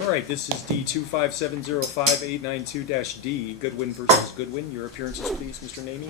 All right, this is D 25705-892-D, Goodwin versus Goodwin. Your appearances, please, Mr. Naimi.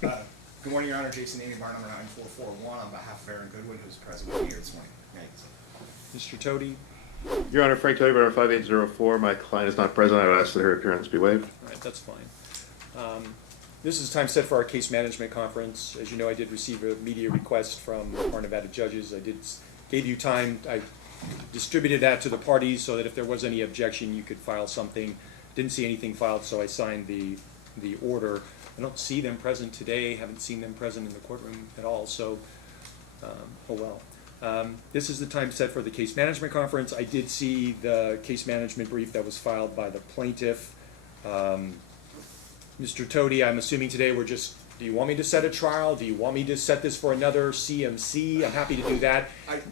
Good morning, Your Honor. Jason Naimi, bar number 9441, on behalf of Aaron Goodwin, who's present with me here this morning. Mr. Toti. Your Honor, Frank Toti, bar 5804. My client is not present. I would ask that her appearance be waived. All right, that's fine. This is time set for our case management conference. As you know, I did receive a media request from our Nevada judges. I gave you time. I distributed that to the parties so that if there was any objection, you could file something. Didn't see anything filed, so I signed the order. I don't see them present today. Haven't seen them present in the courtroom at all. So, oh well. This is the time set for the case management conference. I did see the case management brief that was filed by the plaintiff. Mr. Toti, I'm assuming today do you want me to set a trial? Do you want me to set this for another CMC? I'm happy to do that.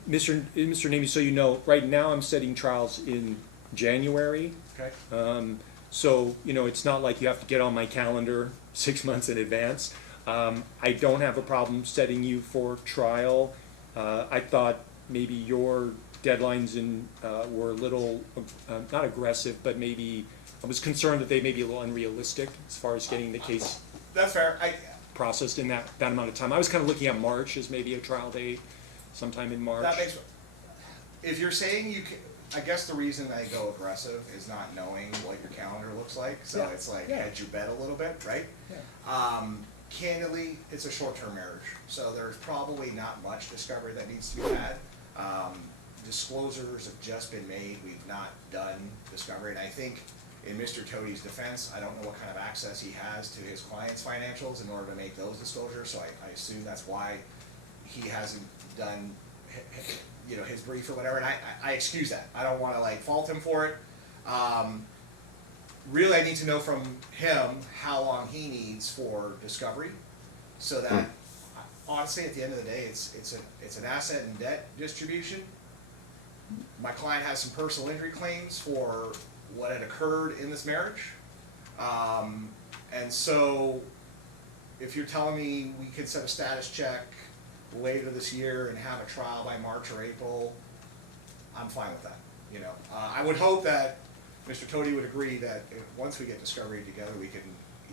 Mr. Naimi, so you know, right now I'm setting trials in January. Okay. So, you know, it's not like you have to get on my calendar 6 months in advance. I don't have a problem setting you for trial. I thought maybe your deadlines were a little, not aggressive, but maybe I was concerned that they may be a little unrealistic as far as getting the case That's fair. processed in that amount of time. I was kind of looking at March as maybe a trial date, sometime in March. If you're saying you can, I guess the reason I go aggressive is not knowing what your calendar looks like. So Yeah. it's like, Yeah. hedge your bet a little bit, right? Yeah. Candidly, it's a short-term marriage. So there's probably not much discovery that needs to be had. Disclosures have just been made. We've not done discovery. And I think in Mr. Toti's defense, I don't know what kind of access he has to his client's financials in order to make those disclosures, so I assume that's why he hasn't done, you know, his brief or whatever, and I excuse that. I don't wanna like fault him for it. Really, I need to know from him how long he needs for discovery, so that, honestly, at the end of the day, it's an asset and debt distribution. My client has some personal injury claims for what had occurred in this marriage. And so if you're telling me we could set a status check later this year and have a trial by March or April, I'm fine with that. You know, I would hope that Mr. Toti would agree that once we get discovery together, we can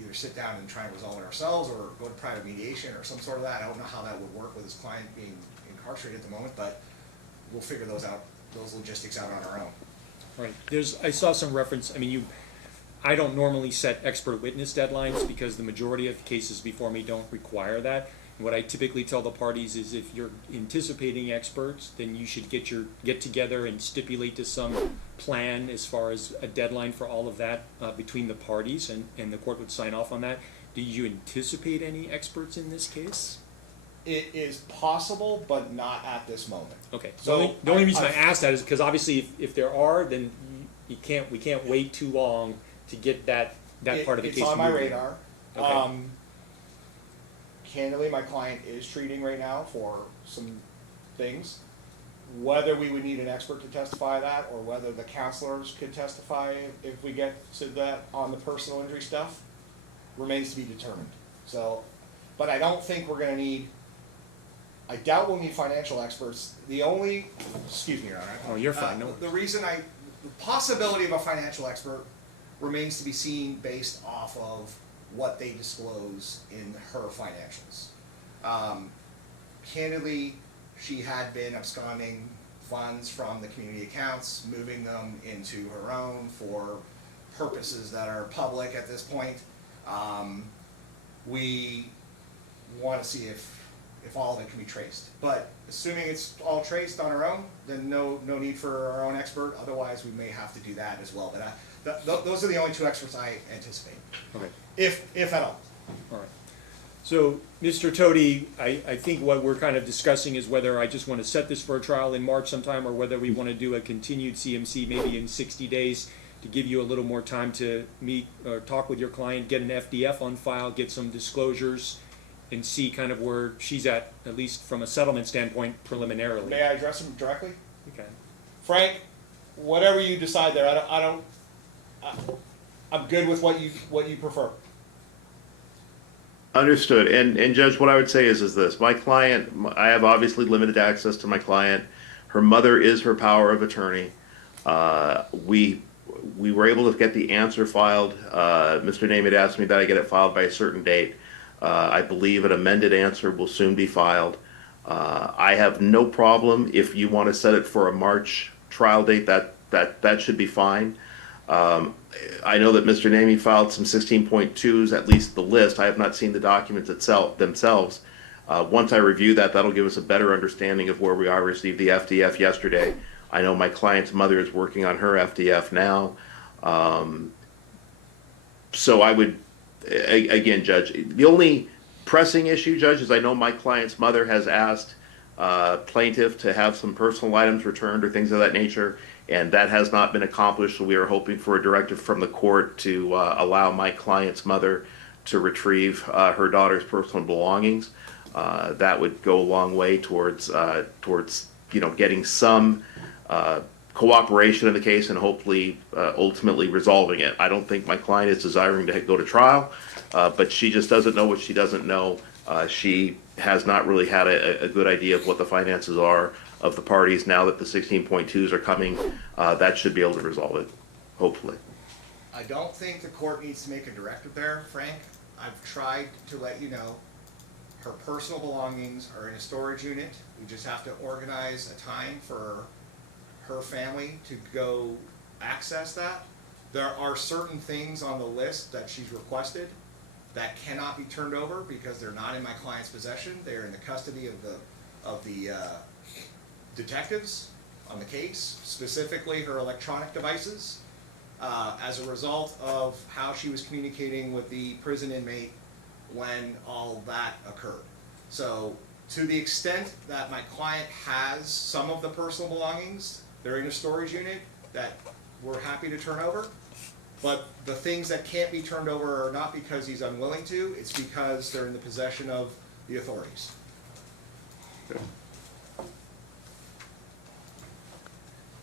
either sit down and try and resolve it ourselves or go to private mediation or some sort of that. I don't know how that would work with his client being incarcerated at the moment, but we'll figure those logistics out on our own. Right. I saw some reference. I mean, I don't normally set expert witness deadlines because the majority of cases before me don't require that. And what I typically tell the parties is if you're anticipating experts, then you should get together and stipulate to some plan as far as a deadline for all of that between the parties, and the court would sign off on that. Do you anticipate any experts in this case? It is possible, but not at this moment. Okay. So the only reason I asked that is because obviously if there are, then we can't wait too long to get that part of the case. It's on my moving. radar. Okay. Candidly, my client is treating right now for some things. Whether we would need an expert to testify that, or whether the counselors could testify if we get to that on the personal injury stuff, remains to be determined. So, but I don't think we're gonna need, I doubt we'll need financial experts. Excuse me, Your Honor. Oh, you're fine. No. The possibility of a financial expert remains to be seen based off of what they disclose in her financials. Candidly, she had been absconding funds from the community accounts, moving them into her own for purposes that are public at this point. We want to see if all of it can be traced. But assuming it's all traced on our own, then no need for our own expert. Otherwise, we may have to do that as well. But those are the only two experts I anticipate. Okay. If at all. All right. So, Mr. Toti, I think what we're kind of discussing is whether I just want to set this for a trial in March sometime, or whether we want to do a continued CMC maybe in 60 days to give you a little more time to meet or talk with your client, get an FDF on file, get some disclosures, and see kind of where she's at least from a settlement standpoint preliminarily. May I address him directly? Okay. Frank, whatever you decide there, I'm good with what you prefer. Understood. And Judge, what I would say is this. My client, I have obviously limited access to my client. Her mother is her power of attorney. We were able to get the answer filed. Mr. Naimi had asked me that I get it filed by a certain date. I believe an amended answer will soon be filed. I have no problem if you want to set it for a March trial date. That should be fine. I know that Mr. Naimi filed some 16.2s, at least the list. I have not seen the documents themselves. Once I review that, that'll give us a better understanding of where we are. I received the FDF yesterday. I know my client's mother is working on her FDF now. So I would, again, Judge, the only pressing issue, Judge, is I know my client's mother has asked plaintiff to have some personal items returned or things of that nature, and that has not been accomplished. So we are hoping for a directive from the court to allow my client's mother to retrieve her daughter's personal belongings. That would go a long way towards getting some cooperation in the case and hopefully ultimately resolving it. I don't think my client is desiring to go to trial, but she just doesn't know what she doesn't know. She has not really had a good idea of what the finances are of the parties. Now that the 16.2s are coming, that should be able to resolve it, hopefully. I don't think the court needs to make a directive there, Frank. I've tried to let you know her personal belongings are in a storage unit. We just have to organize a time for her family to go access that. There are certain things on the list that she's requested that cannot be turned over because they're not in my client's possession. They're in the custody of the detectives on the case, specifically her electronic devices, as a result of how she was communicating with the prison inmate when all that occurred. So to the extent that my client has some of the personal belongings, they're in a storage unit that we're happy to turn over. But the things that can't be turned over are not because he's unwilling to, it's because they're in the possession of the authorities.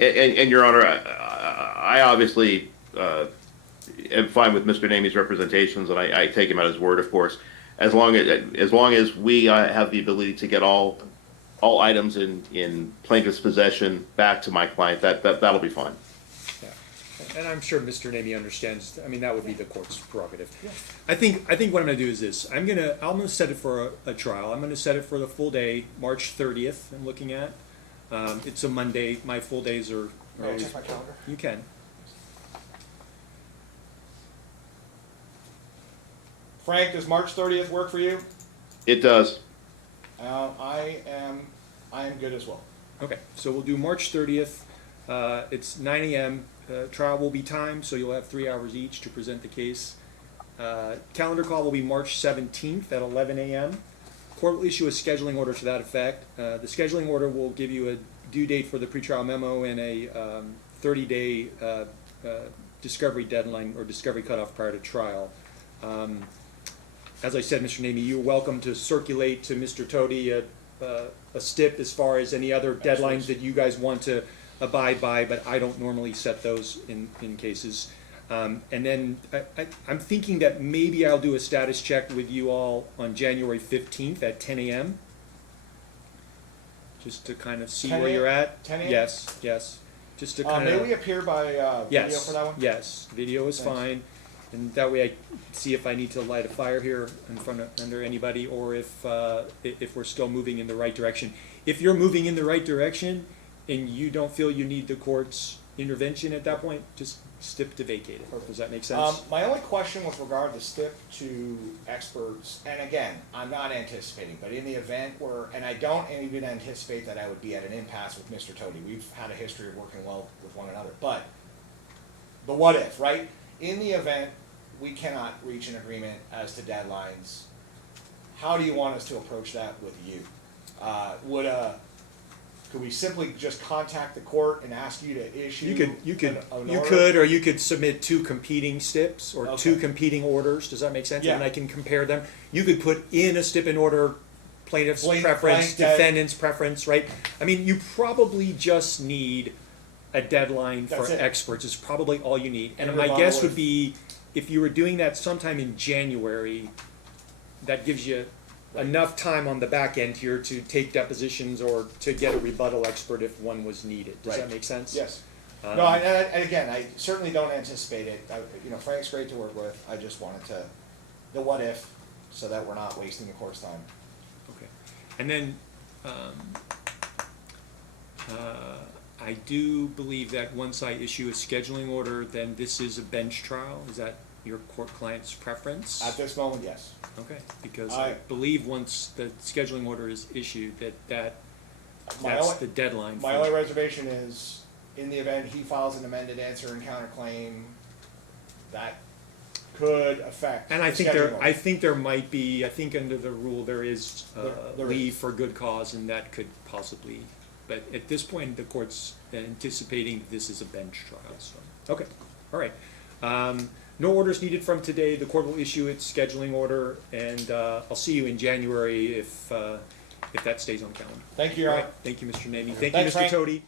And Your Honor, I obviously am fine with Mr. Naimi's representations, and I take him at his word, of course. As long as we have the ability to get all items in plaintiff's possession back to my client, that'll be fine. Yeah. And I'm sure Mr. Naimi understands. I mean, that would be the court's prerogative. Yeah. I think what I'm going to do is this. I'm going to set it for a trial. I'm going to set it for the full day, March 30th. I'm looking at. It's a Monday. My full days are. May I check my calendar? You can. Frank, does March 30th work for you? It does. I am good as well. Okay, so we'll do March 30th. It's 9 a.m. Trial will be timed, so you'll have 3 hours each to present the case. Calendar call will be March 17th at 11 a.m. Court will issue a scheduling order to that effect. The scheduling order will give you a due date for the pretrial memo and a 30-day discovery deadline or discovery cutoff prior to trial. As I said, Mr. Naimi, you're welcome to circulate to Mr. Toti a stip as far as any other deadlines that you guys want to abide by, but I don't normally set those in cases. And then I'm thinking that maybe I'll do a status check with you all on January 15th at 10 a.m. Just to kind of see where you're at. 10 a.m.? Yes. Just to kind of. May we appear by video for that one? Yes, video is fine. And that way I see if I need to light a fire here under anybody, or if we're still moving in the right direction. If you're moving in the right direction and you don't feel you need the court's intervention at that point, just stip to vacate it. Does that make sense? My only question with regard to stip to experts, and again, I'm not anticipating, but in the event where, and I don't even anticipate that I would be at an impasse with Mr. Toti. We've had a history of working well with one another, but the what if, right? In the event we cannot reach an agreement as to deadlines, how do you want us to approach that with you? Could we simply just contact the court and ask you to issue? You could submit two competing stips or two competing orders. Does that make sense? Yeah. And I can compare them. You could put in a stip and order plaintiff's preference, blank defendant's preference, right? I mean, you probably just need a deadline for experts. Is probably all you need. And my guess would be, if you were doing that sometime in January, that gives you enough time on the back end here to take depositions or to get a rebuttal expert if one was needed. Does that make sense? Yes. No, and again, I certainly don't anticipate it. You know, Frank's great to work with. I just wanted to, the what if, so that we're not wasting the court's time. Okay. And then, I do believe that once I issue a scheduling order, then this is a bench trial. Is that your court client's preference? At this moment, yes. Okay, because I believe once the scheduling order is issued, that's only- the deadline. My for- only reservation is, in the event he files an amended answer and counterclaim, that could affect And I the think scheduling order. I think there might be, I think under the rule there is There leave is. for good cause, and that could possibly, but at this point, the court's anticipating this is a bench trial, so, okay, all right. No orders needed from today. The court will issue its scheduling order, and I'll see you in January if that stays on calendar. Thank you, Your All Honor. right, thank you, Mr. Naimi. Thank you, Thanks, Mr. Frank. Toti.